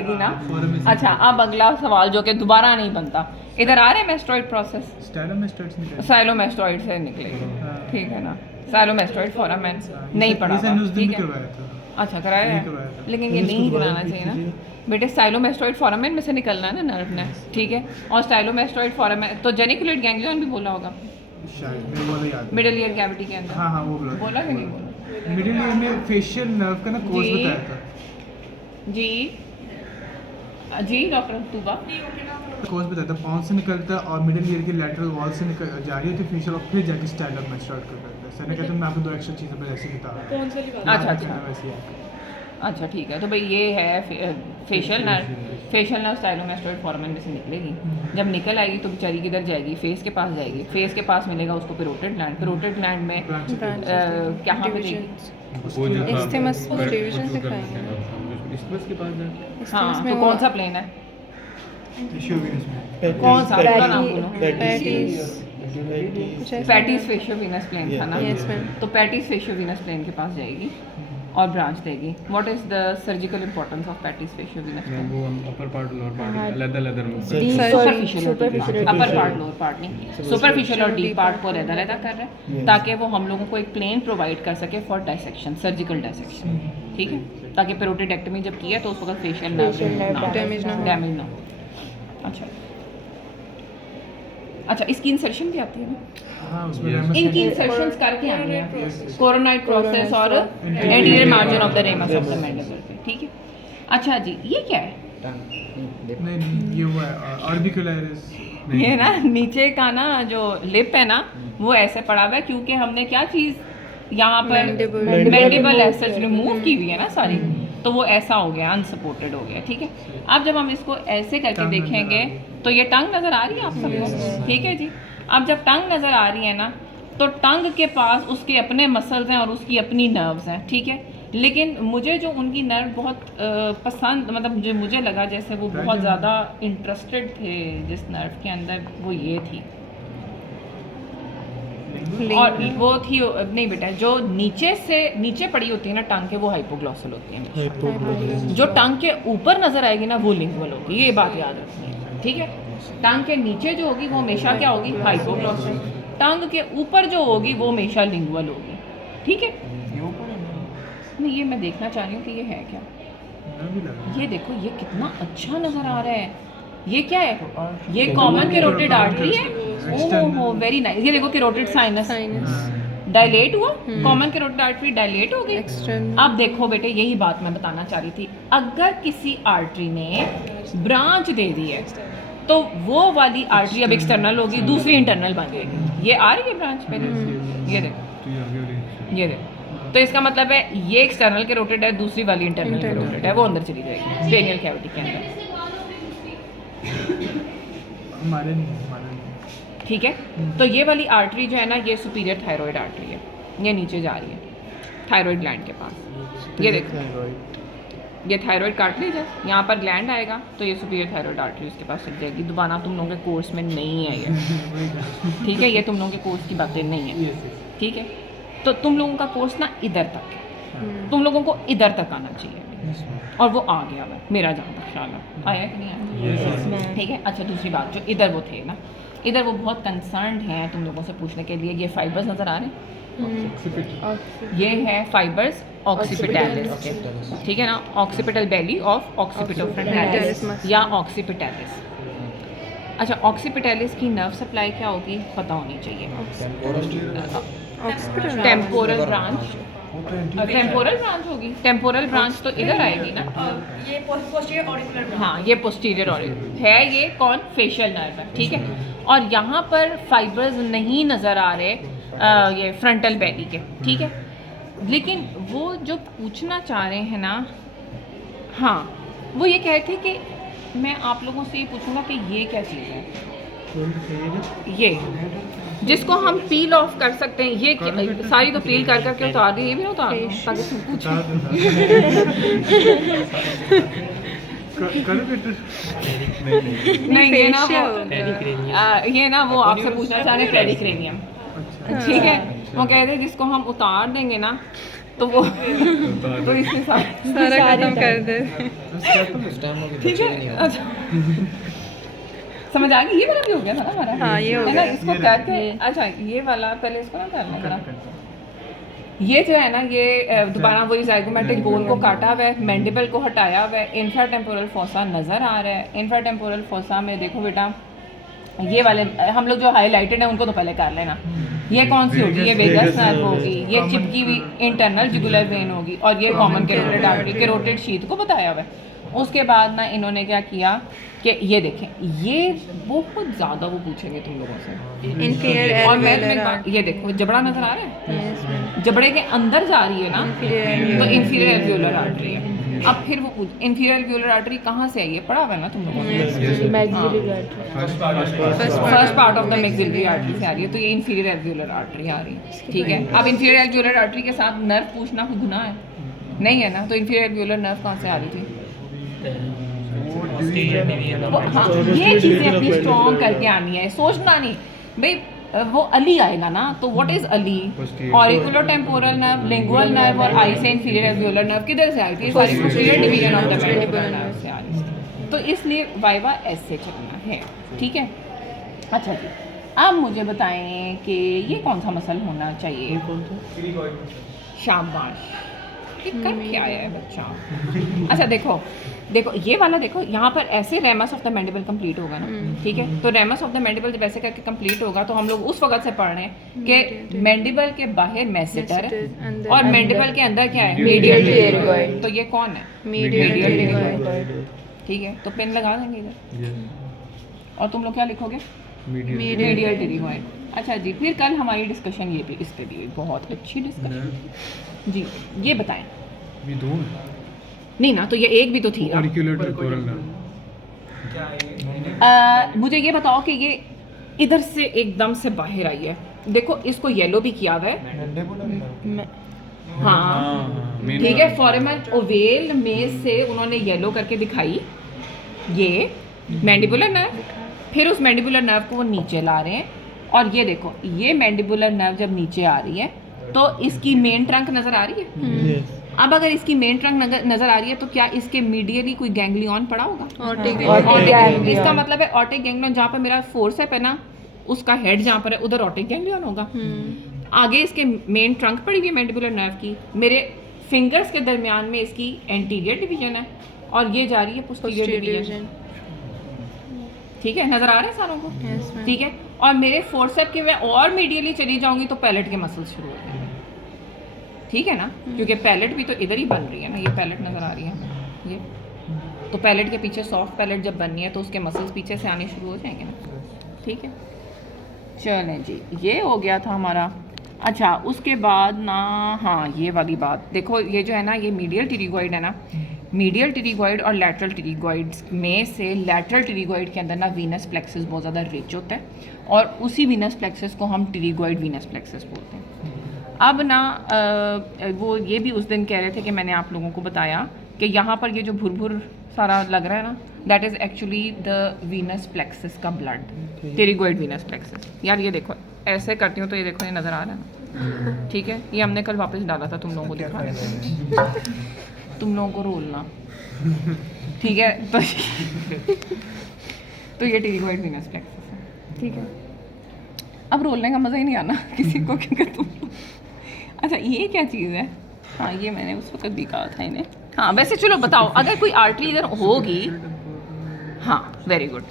आएगी ना। अच्छा, अब अगला सवाल जो कि दोबारा नहीं बनता, इधर आ रहे मेस्टोइड प्रोसेस, साइलोमेस्टोइड से निकलेगी, ठीक है ना। साइलोमेस्टोइड फोरामेन नहीं पढ़ा था, ठीक है। अच्छा कराया है, लेकिन ये नहीं कराना चाहिए ना बेटे। साइलोमेस्टोइड फोरामेन में से निकलना है ना नर्व ने, ठीक है। और साइलोमेस्टोइड फोरामेन तो जेनिकुलेट गैंग्लियन भी बोला होगा मिडिल ईयर कैविटी के अंदर। हाँ वो बोला कि नहीं बोला? मिडिल ईयर में फेशियल नर्व का ना कोर्स बताया था जी डॉक्टर तुबा कोर्स बताया था। पाउंड से निकलता है और मिडिल ईयर की लैटरल वॉल से निकल जा रही होती है फेशियल, और फिर जाके साइलोमेस्टोइड करता है। सर ने कहते हैं मैं आपको 2 एक्स्ट्रा चीज़ें पर ऐसे बता। अच्छा ठीक है। तो भाई ये है फेशियल नर्व साइलोमेस्टोइड फोरामेन में से निकलेगी। जब निकल आएगी तो बेचारी किधर जाएगी? फेस के पास जाएगी। फेस के पास मिलेगा उसको पेरोटिड ग्लैंड। पेरोटिड ग्लैंड में कहाँ पे जाएगी? इस्थिमस डिवीजन दिखाएंगे। इस्थिमस के पास जाके हाँ, तो कौन सा प्लेन है? कौन सा? पूरा नाम बोलो। पैटीज फेशियोविनस प्लेन था ना। तो पैटीज फेशियोविनस प्लेन के पास जाएगी और ब्रांच देगी। What is the surgical importance of Patey's faciovenous plane? वो अपर पार्ट लोअर पार्ट लेदर में superficial upper part lower part नहीं, सुपरफिशियल और डीप पार्ट को अलग कर रहा है ताकि वो हम लोगों को एक प्लेन प्रोवाइड कर सके फॉर डायसेक्शन, सर्जिकल डायसेक्शन, ठीक है। ताकि पेरोटिडेक्टमी जब किया तो उस वक्त फेशियल नर्व डैमेज ना हो। अच्छा इसकी इंसर्शन भी आती है ना। इनकी इंसर्शंस करके आनी है कोरोनाइड प्रोसेस और anterior margin of the ramus of the mandible पे, ठीक है। अच्छा जी, ये क्या है? नहीं ये वो है ऑर्बिकुलरिस। ये ना नीचे का ना जो लिप है ना वो ऐसे पड़ा हुआ है क्योंकि हमने क्या चीज़ यहाँ पर मैंडिबल एज रिमूव की हुई है ना सारी, तो वो ऐसा हो गया, अनसपोर्टेड हो गया, ठीक है। अब जब हम इसको ऐसे करके देखेंगे तो ये टंग नज़र आ रही है आप सबको, ठीक है जी। अब जब टंग नज़र आ रही है ना तो टंग के पास उसके अपने मसल्स हैं और उसकी अपनी नर्व्स हैं, ठीक है। लेकिन मुझे जो उनकी नर्व बहुत पसंद, मतलब जो मुझे लगा जैसे वो बहुत ज़्यादा इंटरेस्टेड थे जिस नर्व के अंदर, वो ये थी। और वो थी नहीं बेटा, जो नीचे पड़ी होती है ना टंग के, वो हाइपोग्लॉसल होती है। जो टंग के ऊपर नजर आएगी ना वो लिंगुअल होगी, ये बात याद रखनी है, ठीक है। टंग के नीचे जो होगी वो हमेशा क्या होगी? हाइपोग्लॉसल। टंग के ऊपर जो होगी वो हमेशा लिंगुअल होगी, ठीक है। नहीं ये मैं देखना चाह रही हूँ कि ये है क्या। ये देखो ये कितना अच्छा नजर आ रहा है। ये क्या है? ये कॉमन कैरोटिड आर्टरी है। ओहो वेरी नाइस। ये देखो कैरोटिड साइनस डायलेट हुआ, कॉमन कैरोटिड आर्टरी डायलेट हो गई। अब देखो बेटे यही बात मैं बताना चाह रही थी, अगर किसी आर्टरी ने ब्रांच दे दी है तो वो वाली आर्टरी अब एक्सटर्नल होगी, दूसरी इंटरनल बन जाएगी। ये आ रही है ब्रांच पहले, ये देखो, तो इसका मतलब है ये एक्सटर्नल कैरोटिड है, दूसरी वाली इंटरनल कैरोटिड है, वो अंदर चली जाएगी स्पेनियल कैविटी के अंदर, ठीक है। तो ये वाली आर्टरी जो है ना ये सुपीरियर थायराइड आर्टरी है, ये नीचे जा रही है थायराइड ग्लैंड के पास। ये देखो ये थायराइड कार्टिलेज है, यहाँ पर ग्लैंड आएगा तो ये सुपीरियर थायराइड आर्टरी उसके पास चल जाएगी। दोबारा तुम लोगों के कोर्स में नहीं है ये, ठीक है। ये तुम लोगों के कोर्स की बातें नहीं है, ठीक है। तो तुम लोगों का कोर्स ना इधर तक है, तुम लोगों को इधर तक आना चाहिए और वो आ गया हुआ मेरा जहाँ तक ख्याल आया कि नहीं आया, ठीक है। अच्छा दूसरी बात, जो इधर वो थे ना, इधर वो बहुत कंसर्न्ड हैं तुम लोगों से पूछने के लिए, ये फाइबर्स नज़र आ रहे हैं, ये है फाइबर्स ऑक्सीपिटैलिस के, ठीक है ना। Occipital belly of occipital frontalis या ऑक्सीपिटैलिस। अच्छा ऑक्सीपिटैलिस की नर्व सप्लाई क्या होगी पता होनी चाहिए। टेम्पोरल ब्रांच, टेम्पोरल ब्रांच होगी, टेम्पोरल ब्रांच तो इधर आएगी ना, ये पोस्टीरियर ऑरिकुलर ब्रांच। हाँ ये पोस्टीरियर ऑरिकुलर है, ये कौन? फेशियल नर्व है, ठीक है। और यहाँ पर फाइबर्स नहीं नज़र आ रहे ये फ्रंटल बेली के, ठीक है। लेकिन वो जो पूछना चाह रहे हैं ना, हाँ वो ये कह रहे थे कि मैं आप लोगों से ये पूछूंगा कि ये क्या चीज़ है, ये जिसको हम पील ऑफ कर सकते हैं, ये सारी तो पील कर करके उतार दी, ये भी ना उतार दो ताकि तुम कुछ नहीं ये ना वो आपसे पूछना चाह रहे हैं पेरिक्रेनियम, ठीक है। वो कह रहे जिसको हम उतार देंगे ना तो वो तो इसके साथ सारा खत्म कर दे। ठीक है, अच्छा समझ आ गई। ये वाला भी हो गया था ना हमारा। हाँ, ये हो है ना, गया। इसको करके अच्छा ये वाला पहले इसको ना करना जरा। ये जो है ना ये दोबारा वही ज़ाइगोमेटिक बोन को काटा हुआ है, मैंडिबल को हटाया हुआ है, इंफ्राटेम्पोरल फोसा नज़र आ रहा है। इंफ्राटेम्पोरल फोसा में देखो बेटा ये वाले हम लोग जो हाईलाइटेड है उनको तो पहले कर लेना। ये कौन सी होगी? ये वेगस नर्व होगी, ये चिपकी हुई इंटरनल जुगुलर वेन होगी, और ये common carotid artery carotid sheath को बताया हुआ है। उसके बाद ना इन्होंने क्या किया कि ये देखें, ये बहुत ज़्यादा वो पूछेंगे तुम लोगों से। इंफीरियर और मैं एल्वेलर तुम्हें ये देखो जबड़ा नज़र आ रहा है, यस जबड़े के अंदर जा रही है ना, Inferior तो इंफीरियर एल्वियोलर आर्टरी है। अब फिर वो इंफीरियर एल्वियोलर आर्टरी कहाँ से आई है? पढ़ा हुआ है ना तुम लोगों ने, first part of the maxillary artery से आ रही है, तो ये इंफीरियर एल्वियोलर आर्टरी आ रही है। ठीक है, अब इंफीरियर एल्वियोलर आर्टरी के साथ नर्व पूछना कोई गुनाह है? नहीं है ना। तो इंफीरियर एल्वियोलर नर्व कहाँ से आ रही थी? हाँ, ये चीज़ें अपनी स्ट्रॉन्ग करके आनी है, सोचना नहीं भाई वो अली आएगा ना, तो what is Ali? Auriculo temporal nerve, lingual nerve और आई से इंफीरियर एल्वियोलर नर्व किधर से आई थी? सारी posterior division of the mandibular nerve से आ रही थी। तो इसलिए वाइवा ऐसे चलना है। ठीक है, अच्छा जी, अब मुझे बताएं कि ये कौन सा मसल होना चाहिए? शाबाश, ये कर क्या आया है बच्चा? अच्छा देखो देखो ये वाला देखो, यहाँ पर ऐसे ramus of the mandible complete होगा ना। ठीक है, तो रेमस ऑफ द मैंडिबल जब ऐसे करके कंप्लीट होगा तो हम लोग उस वक्त से पढ़ रहे हैं कि मैंडिबल के बाहर मैसेटर है और मैंडिबल के अंदर क्या है? मीडियल टिरिगॉइड। तो ये कौन है? मीडियल टिरिगॉइड। ठीक है, तो पेन लगा देंगे इधर, और तुम लोग क्या लिखोगे? मीडियल टिरिगॉइड। अच्छा जी, फिर कल हमारी डिस्कशन ये भी इस पे भी बहुत अच्छी डिस्कशन जी। ये बताएं ये दो नहीं ना, तो ये एक भी तो थी ना। Auricular temporal nerve. मुझे ये बताओ कि ये इधर से एकदम से बाहर आई है, देखो इसको येलो भी किया हुआ है। हाँ ठीक है, फॉरेमन ओवेल में से उन्होंने येलो करके दिखाई ये मैंडिबुलर नर्व, फिर उस मैंडिबुलर नर्व को वो नीचे ला रहे हैं, और ये देखो ये मैंडिबुलर नर्व जब नीचे आ रही है तो इसकी मेन ट्रंक नज़र आ रही है। अब अगर इसकी मेन ट्रंक नज़र आ रही है तो क्या इसके मीडियली कोई गैंग्लियन पड़ा होगा? इसका मतलब है ऑर्टिक गैंग्लियन, जहाँ पर मेरा फोर्सेप है ना उसका हेड जहाँ पर है उधर ऑर्टिक गैंग्लियन होगा। आगे इसके मेन ट्रंक पड़ी हुई है मैंडिबुलर नर्व की, मेरे फिंगर्स के दरमियान में इसकी एंटीरियर डिवीजन है, और ये जा रही है पोस्टीरियर डिवीजन। ठीक है, नज़र आ रहे हैं सारों को? ठीक है, और मेरे फोर्सेप के मैं और मीडियली चली जाऊंगी तो पैलेट के मसल्स शुरू हो जाएंगे। ठीक है ना, क्योंकि पैलेट भी तो इधर ही बन रही है ना, ये पैलेट नज़र आ रही है ये, तो पैलेट के पीछे सॉफ्ट पैलेट जब बननी है तो उसके मसल्स पीछे से आने शुरू हो जाएंगे ना। ठीक है, चलें जी, ये हो गया था हमारा। अच्छा उसके बाद ना, हाँ ये वाली बात देखो, ये जो है ना ये मीडियल टिरिगॉइड है ना, मीडियल टिरिगॉइड और लैटरल टिरिगॉइड्स में से लैटरल टिरिगॉइड के अंदर ना वीनस प्लेक्सस बहुत ज़्यादा रिच होता है, और उसी वीनस प्लेक्सस को हम टिरिगॉइड वीनस प्लेक्सस बोलते हैं। अब ना वो ये भी उस दिन कह रहे थे कि मैंने आप लोगों को बताया कि यहाँ पर ये जो भुरभुर सारा लग रहा है ना, that is actually the Venus plexus का ब्लड, टिरिगॉइड वीनस प्लेक्सस। यार ये देखो ऐसे करती हूँ तो ये देखो ये नज़र आ रहा है ना। ठीक है, ये हमने कल वापस डाला था तुम लोगों को दिखाने के लिए, तुम लोगों को रोलना। ठीक है, तो ये टिरिगॉइड वीनस प्लेक्सस है। ठीक है, अब रोलने का मज़ा ही नहीं आना किसी को, क्योंकि तुम अच्छा ये क्या चीज़ है? हाँ ये मैंने उस वक्त भी कहा था इन्हें। हाँ वैसे चलो बताओ, अगर कोई आर्टरी इधर होगी, हाँ वेरी गुड,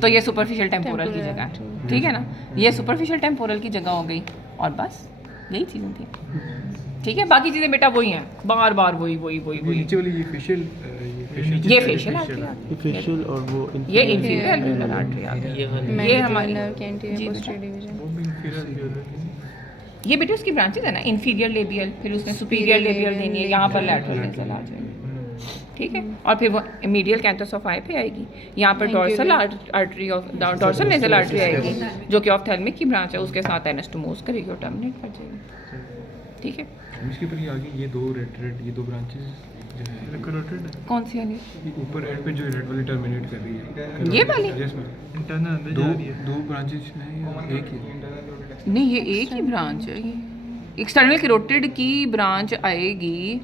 तो ये सुपरफिशियल टेम्पोरल की जगह है। ठीक है ना, ये सुपरफिशियल टेम्पोरल की जगह हो गई, और बस यही चीज़ें थी। ठीक है, बाकी चीज़ें बेटा वही हैं, बार बार वही वही वही वही। नीचे वाली ये फेशियल ये फेशियल आर्टरी आ गई, फेशियल और वो ये इंफीरियर एल्वियोलर आर्टरी आ गई, ये हमारी नर्व के एंटीरियर पोस्टीरियर डिवीजन। ये बेटे उसकी ब्रांचेज है ना, इंफीरियर लेबियल, फिर उसने सुपीरियर लेबियल देनी है, यहाँ पर लैटरल नेजल आ जाएगी। ठीक है, और फिर वो मीडियल कैंथस ऑफ आई पे आएगी, यहाँ पर dorsal artery of dorsal nasal artery आएगी जो कि ऑफ्थेल्मिक की ब्रांच है, उसके साथ एनास्टोमोस करेगी और टर्मिनेट कर जाएगी। ठीक है, इसके ऊपर ये आगे ये दो रेड ये दो ब्रांचेस जो है कौन सी वाली? ऊपर एंड पे जो रेड वाली टर्मिनेट कर रही है, ये वाली? यस मैम, इंटरनल अंदर दो जा रही है। दो ब्रांचेस हैं या एक ही? नहीं ये एक ही ब्रांच है, ये एक्सटर्नल कैरोटिड की ब्रांच आएगी,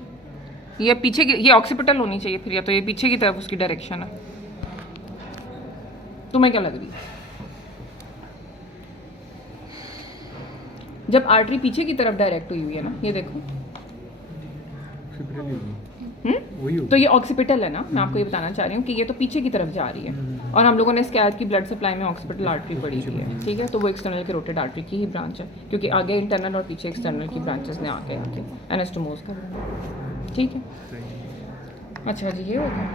ये पीछे की, ये ऑक्सीपिटल होनी चाहिए फिर, या तो ये पीछे की तरफ उसकी डायरेक्शन है। तुम्हें क्या लग रही है? जब आर्टरी पीछे की तरफ डायरेक्ट हुई हुई है ना, ये देखो, वही तो ये ऑक्सीपिटल है ना। मैं आपको ये बताना चाह रही हूँ कि ये तो पीछे की तरफ जा रही है, और हम लोगों ने स्कैर की ब्लड सप्लाई में ऑक्सीपिटल आर्टरी पड़ी हुई है, ठीक है। तो वो एक्सटर्नल कैरोटिड आर्टरी की ही ब्रांच है, क्योंकि आगे इंटरनल और पीछे एक्सटर्नल की ब्रांचेस ने आके एनास्टोमोस का, ठीक है। अच्छा जी, ये हो गया।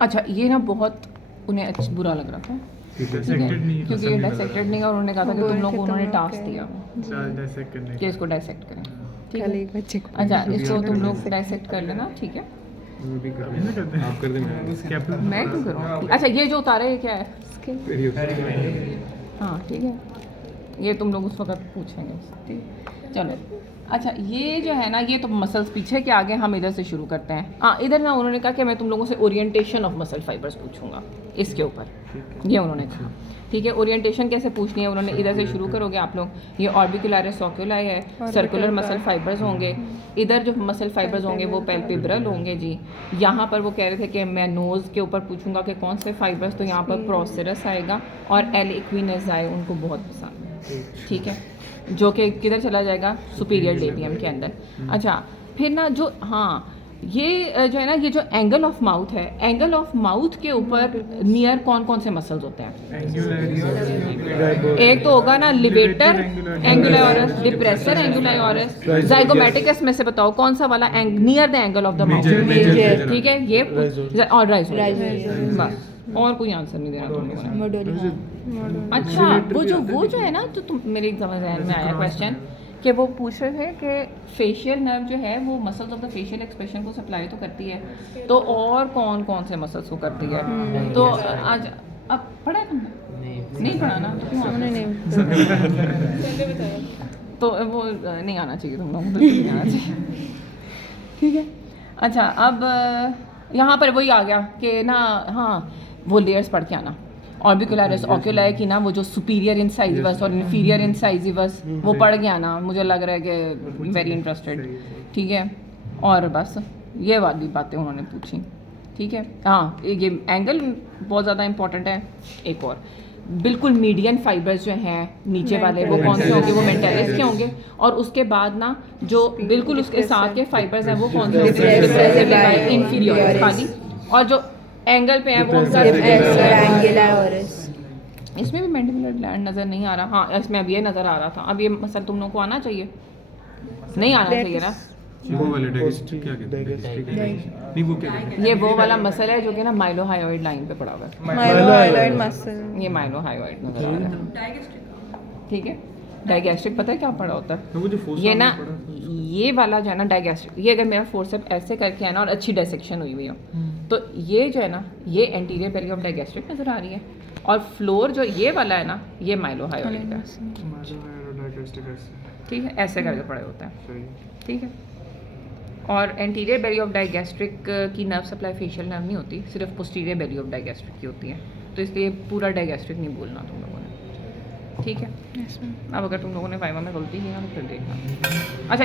अच्छा, ये ना बहुत उन्हें बुरा लग रहा था, डिसेक्टेड नहीं है, क्योंकि ये डायसेक्टेड नहीं है, और उन्होंने कहा था कि तुम लोग, उन्होंने टास्क दिया डायसेक्ट करने कि इसको डायसेक्ट करें, ठीक कल है। एक बच्चे को अच्छा, इसको तुम लोग डायसेक्ट कर लेना, ठीक है। मैं भी कर नहीं करते हैं। आप कर दे मैं कैपिटल मैं क्यों करूँ? अच्छा, ये जो उतारे ये क्या है? हाँ, ठीक है, ये तुम लोग उस वक्त पूछेंगे, ठीक। चलो, अच्छा, ये जो है ना, ये तो मसल्स पीछे के आगे, हम इधर से शुरू करते हैं। हाँ, इधर ना उन्होंने कहा कि मैं तुम लोगों से ओरिएंटेशन ऑफ मसल फाइबर्स पूछूंगा इसके ऊपर, ये उन्होंने कहा, ठीक है। ओरिएंटेशन कैसे पूछनी है उन्होंने, इधर से शुरू करोगे आप लोग। ये ऑर्बिकुलरिस ओक्यूलाई है, सर्कुलर मसल फाइबर्स होंगे, इधर जो मसल फाइबर्स होंगे वो पैल्पेब्रल होंगे जी। यहाँ पर वो कह रहे थे कि मैं नोज़ के ऊपर पूछूंगा कि कौन से फाइबर्स, तो यहाँ पर प्रोसेरस आएगा और एल इक्विनस आए, उनको बहुत पसंद है, ठीक है, जो कि किधर चला जाएगा, सुपीरियर लेबियम के अंदर। अच्छा, फिर ना जो, हाँ, ये जो है ना, ये जो एंगल ऑफ माउथ है, एंगल ऑफ माउथ के ऊपर नियर कौन कौन से मसल्स होते हैं? एक तो होगा ना लिवेटर एंगुलरिस, डिप्रेसर एंगुलरिस, जाइगोमेटिकस में से बताओ कौन सा वाला near the angle of the mouth, ठीक है, ये और राइजर, बस, और कोई आंसर नहीं देना तुम लोगों ने। अच्छा, वो जो है ना, तो तुम, मेरे एक जहन में आया क्वेश्चन कि वो पूछ रहे थे कि फेशियल नर्व जो है वो muscles of the facial expression को सप्लाई तो करती है, तो और कौन कौन से मसल्स को करती है? तो आज अब पढ़ा है तुमने? नहीं पढ़ा ना, क्यों? तो वो नहीं आना चाहिए तुम लोगों को, नहीं आना चाहिए, ठीक है। अच्छा, अब यहाँ पर वही आ गया कि ना, हाँ, वो लेयर्स पढ़ के आना। ऑर्बिकुलरिस ओक्यूलाई की ना, वो जो सुपीरियर इंसाइजिवस और इन्फीरियर इंसाइजिवस, वो पढ़ गया ना, मुझे लग रहा है कि वेरी इंटरेस्टेड, ठीक है। और बस ये वाली बातें उन्होंने पूछी, ठीक है। हाँ, ये एंगल बहुत ज़्यादा इंपॉर्टेंट है। एक और, बिल्कुल मीडियन फाइबर्स जो हैं नीचे वाले, वो कौन से होंगे? वो मेंटालिस के होंगे। और उसके बाद ना जो बिल्कुल उसके साथ के फाइबर्स हैं वो कौन से होंगे? इन्फीरियर खाली। और जो एंगल पे है वो इसमें भी मैंडिबुलर ग्लैंड नज़र नहीं आ रहा। हाँ, इसमें अब ये नज़र आ रहा था। अब ये मसल तुम लोगों को आना चाहिए, नहीं आना चाहिए ना? वो वाले डायगेस्ट्रिक क्या कहते हैं? नहीं, वो क्या कहते हैं? ये वो वाला मसल है जो कि ना माइलोहायोइड लाइन पे पड़ा हुआ है। माइलोहायोइड मसल, ये माइलोहायोइड नज़र आ रहा है, ठीक है। डाइगैस्ट्रिक पता है क्या पड़ा होता है? तो वो जो फोर्स ये ना, ये वाला जो है ना डाइगैस्ट्रिक, ये अगर मेरा फोर्सेप ऐसे करके है ना और अच्छी डाइसेक्शन हुई हुई हो, तो ये जो है ना, ये एंटीरियर पेरी ऑफ डाइगैस्ट्रिक नज़र आ रही है, और फ्लोर जो ये वाला है ना, ये माइलोहायोइड है, ठीक है, ऐसे करके पड़े होते हैं, ठीक है। और एंटीरियर बेली ऑफ डाइगैस्ट्रिक की नर्व सप्लाई फेशियल नर्व नहीं होती, सिर्फ पोस्टीरियर बेली ऑफ डाइगैस्ट्रिक की होती है, तो इसलिए पूरा डाइगैस्ट्रिक नहीं बोलना तुम लोगों ने, ठीक है। अब अगर तुम लोगों ने वाइवा में गलती की ना तो फिर देखना। अच्छा,